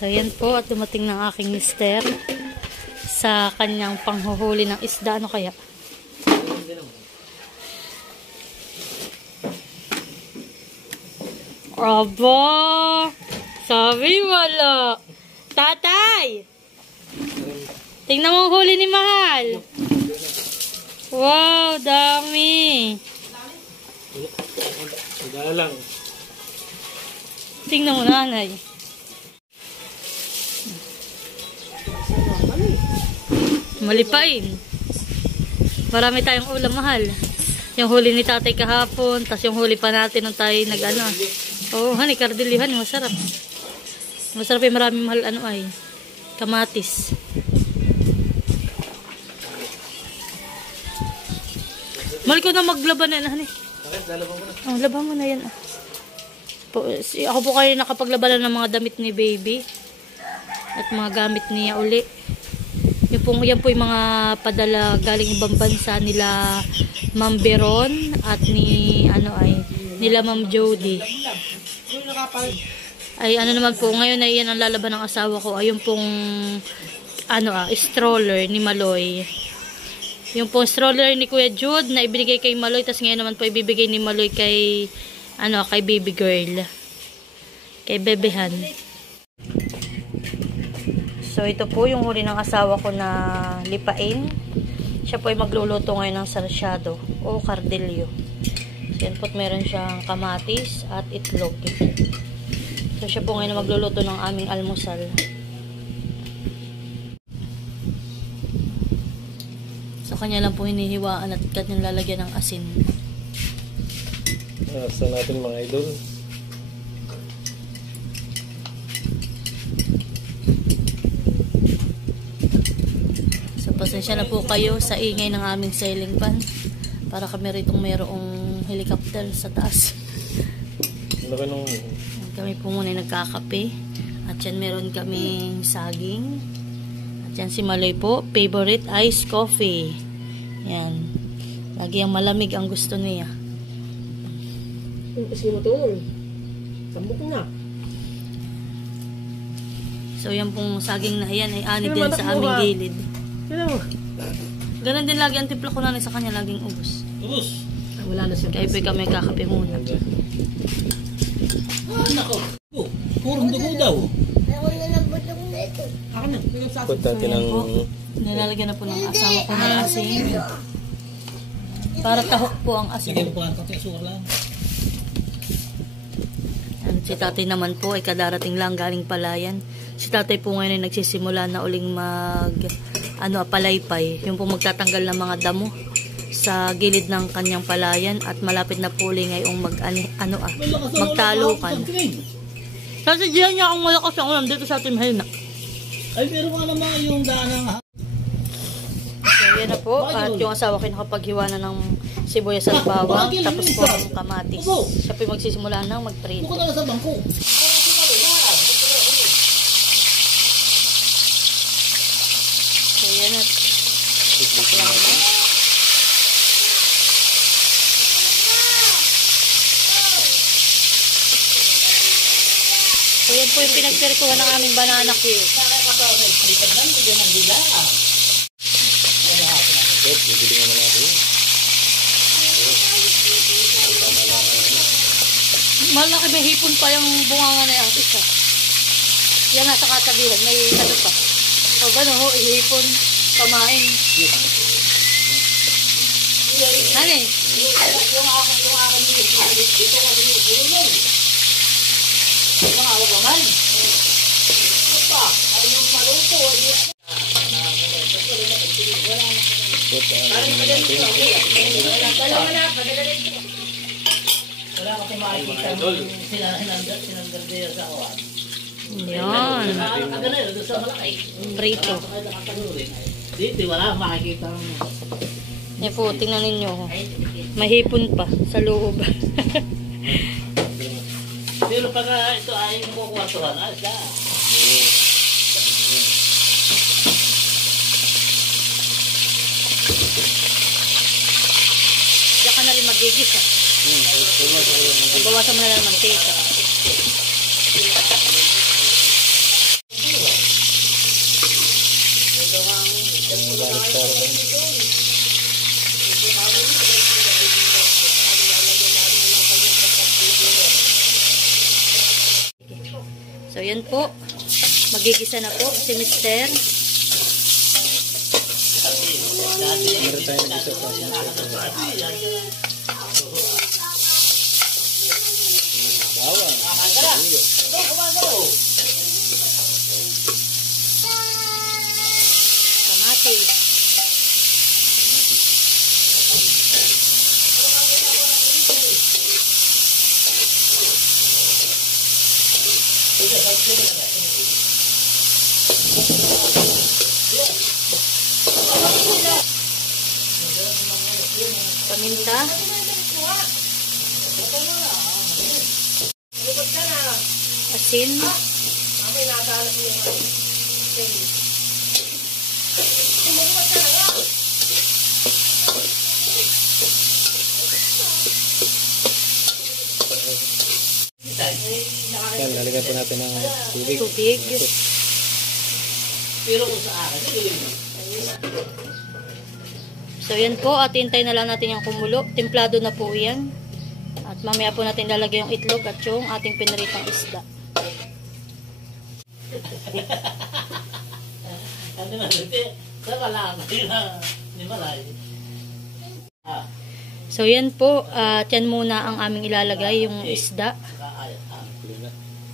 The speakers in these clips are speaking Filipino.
So, yan po at dumating ng aking mister sa kanyang panghuhuli ng isda. Ano kaya? Aba! Sabi wala. Tatay! Tingnan mo ang huli ni Mahal. Wow, dami. Lang. Tingnan mo, nanay. Malipain. Marami tayong ulam, Mahal. Yung huli ni tatay kahapon, tas yung huli pa natin nung tayo nag-ano. Oo, honey, kardilihan, masarap. Masarap yung maraming Mahal, ano ay, kamatis. Mahal ko na maglaban na, honey. Oh, laban mo na yan. Ako po kayo nakapaglabanan ng mga damit ni baby. At mga gamit niya uli. Yan po yung mga padala galing ibang bansa nila Ma'am Beron at nila Ma'am Jody. Ay ano naman po, ngayon ay yan ang lalaban ng asawa ko. Ayun pong stroller ni Maloy. Yung pong stroller ni Kuya Jude na ibinigay kay Maloy, tas ngayon naman po ibibigay ni Maloy kay baby girl. Kay bebehan. So, ito po yung huli ng asawa ko na lipain. Siya po ay magluluto ngayon ng sarsyado o cardillo. So, yan po, meron siyang kamatis at itlog. So, siya po ngayon magluluto ng aming almusal. So, kanya lang po hinihiwaan at kanyang lalagyan ng asin. Nasa natin mga idol. Pasensya na po kayo sa ingay ng aming sailing pan. Para kami ritong mayroong helicopter sa taas. Kami po muna nagkakape. At yan meron kaming saging. At yan si Maloy po, favorite iced coffee. Yan. Lagi ang malamig ang gusto niya. Kasi mo ito. Sambok na. So yan pong saging na yan ay ani din sa aming gilid. Ganun din lagi ang timpla ko na sa kanya, laging ubos. Ubos? Wala na siya. Kaya po kami kakape muna. Nako. Purong dugo daw. Ako na nagbutong na ito. Ako na. Punta tinang... Nilalagyan na po ng asawa ko ng asin. Para tahok po ang asin. Sige po ang sugar lang. Si tatay naman po ay kadarating lang galing palayan. Si tatay po ngayon ay nagsisimula na uling palaypay. Yung po magtatanggal ng mga damo sa gilid ng kanyang palayan at malapit na po uling ngayong magtalukan. Kasi diyan niya ang malakas ang ulam dito sa ating mahina. Ay, pero nga naman yung daan ng... So, yan na po. At yung asawa ko nakapaghiwa na ng sibuyas at bawang. Tapos po ang kamatis. Siya po magsisimula ng mag-prito. Buko na sa bangko. So, yan at so, yan po yung pinagpirituhan ng aming banana cue. Bibili naman natin. Malaki may hipon pa yung bunganga na yung isa. Yan nasa katabihan. May ano pa. So gano'n ho, ihipon, pamain. Hani? Yung akin dito kasi yung bulong. Yung awa naman. Ano pa? Ano yung maluto? Wala kasi makikita sinanggardiya sa awan. Yan. Prito. Dito wala makikita. Yan po, tingnan ninyo. Mahipon pa sa loob. Pero pag ito ay kukwartuhan, siya. Diyan ka na rin magigis ha. Bawasan mo na lang ng mantika. Ang balik para lang. So, yan po. Magigisa na po si Mister. Meron tayo nag-isa pa. Bawang. Kamatis. Paminta. Asin. Yan, lalagyan po natin ng tubig. Tubig. Pero kung sa akin, So yan po, at hintay na lang natin yung kumulo. Templado na po yan. At mamaya po natin lalagay yung itlog at yung ating pinaritang isda. ano na, sa wala na, ni Malay. So yan po, at yan muna ang aming ilalagay, yung isda.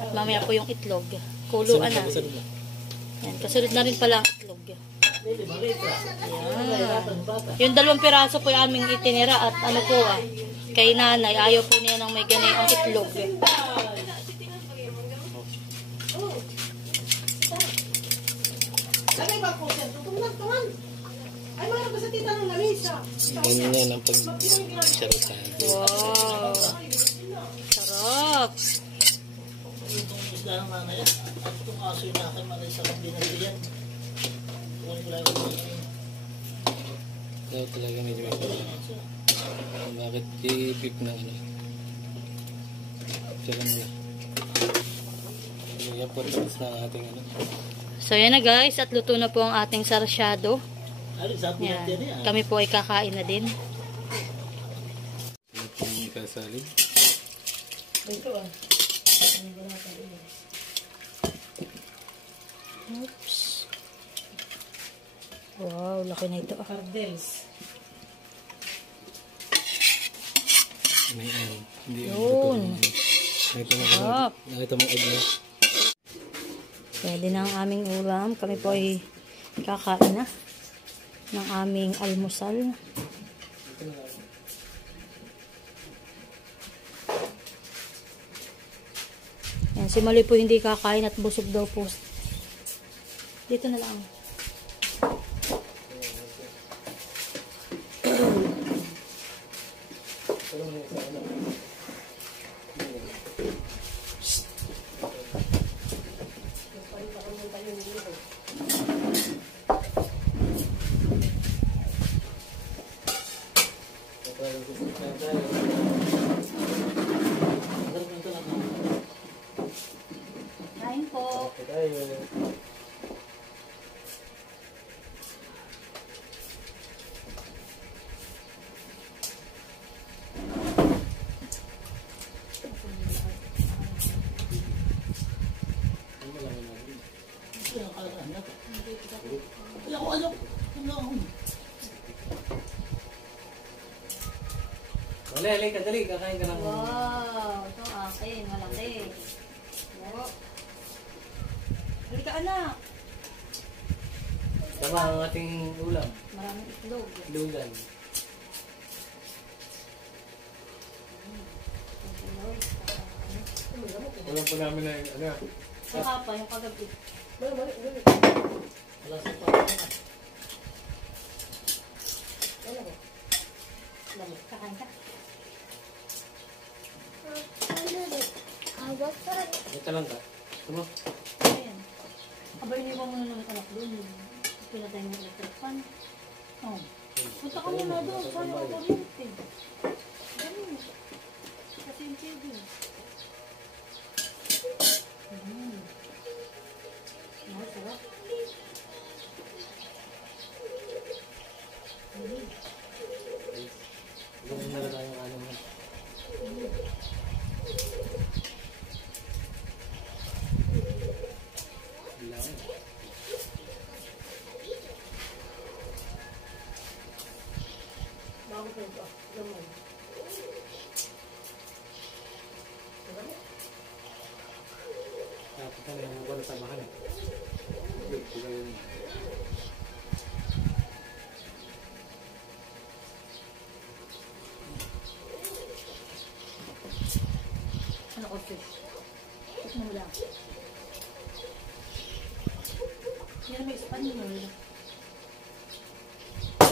At mamaya po yung itlog. Kuluan na. Yan, kasunod na rin pala ang itlog. Yan. Yung 2 piraso po yung aming itinira at ano po kay nanay, ayaw po niya ng may ganayang itlog. Ganyan ang pag-saratan. Wow. Sarap. Itong isda ng nanay, at itong aso yung aking Malay sa kabinasiyan. Kunin ko lang yung Daw talaga medyo may pagkakas. Bakit i-beep ng ano? Tsaka nila. Yan po rin na ating ano. So yan na guys, at luto na po ang ating sarsyado. Ay, sabi Yan. natin yan. Kami po ay kakain na din. Yan po yung kasalib. Ito Oops. Wow, laki na ito. Cardels. May ano. Hindi Yun. Sarap. Nakita mo egg na. Pwede na ang aming ulam. Kami po ay kakain na ng aming almusal. Yan, si Mali po hindi kakain at busog daw po. Dito na lang. Kain po. Dali, dali, kakain ka ng... Wow, ito akin, malaki. Wow. Halika anak. Tama ang ating ulam. Maraming itlog. Lugan. Ulam po namin na ano. Saka pa, yung kagabi. Wala sa pagkakas. Kakain ka. Ito lang ka. Tama. Ayan. Aba, iniwan mo na ng anak doon. Pinatay mo electric fan. Oh. Punta ka muna doon. Saan ako kuryente? Ganun. Kasi yung TV. Sarap.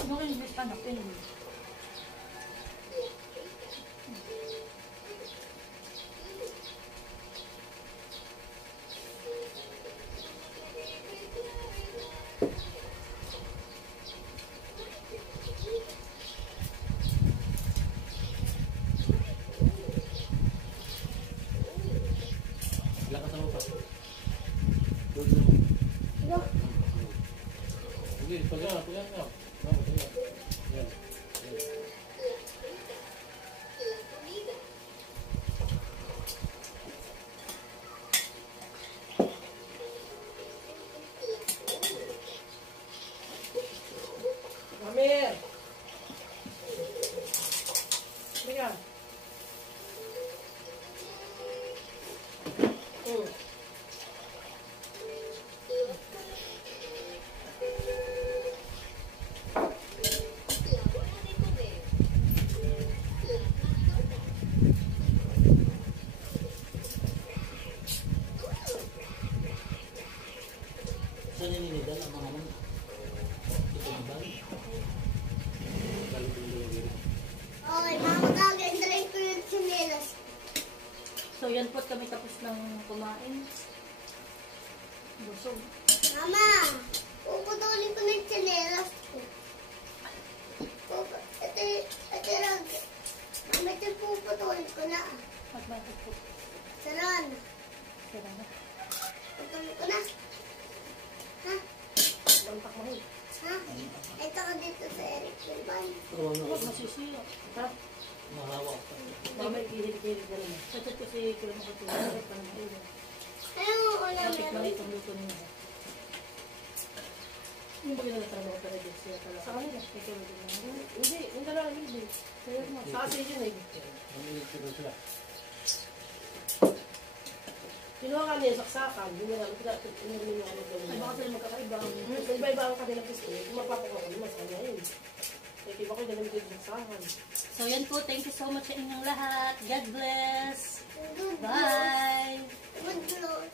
Bakit may panak? Lakas mo pa. Sige, pagyan ka. Yan. Amir! Teka. Saan nininidan ang mga mga? Ito na ba? Okay, mama, gagawin ko yung chinelas. So yan po kami tapos ng kumain. Busog. Mama, puputulin ko ng chinelas ko. Ito lang. Mama, ito puputulin ko na. At bakit po? Saran, Kaya na. putulin ko na. Ha? Lampak mo rin. Ha? Ito ko dito sa Eric Silvan. Oo, no. Huwag masisiyo. Ha? Mahawak pa. Mamay kilig-kilig na naman. Sa chat kasi kung makatulog. Ayaw mo ulam Bakit meron. maliit ang luto niya? Yung ba ginagawa ko talaga siya talaga? Sa kanila, ikaw din lang. Hindi, yung dalawa hindi. Kaya mo, sa kasi yun eh. Mamili sila. Kinuha ka niya, saksakan. Hindi na lang, hindi na lang gawin. Ay, baka sila magkakaiba. Iba-iba ang kanilang gusto. Mapapok ako, masaya yun. Kaya kiba ko, hindi na saksakan. So yan po, thank you so much sa inyong lahat. God bless. Good Bye! Lord. Good Lord.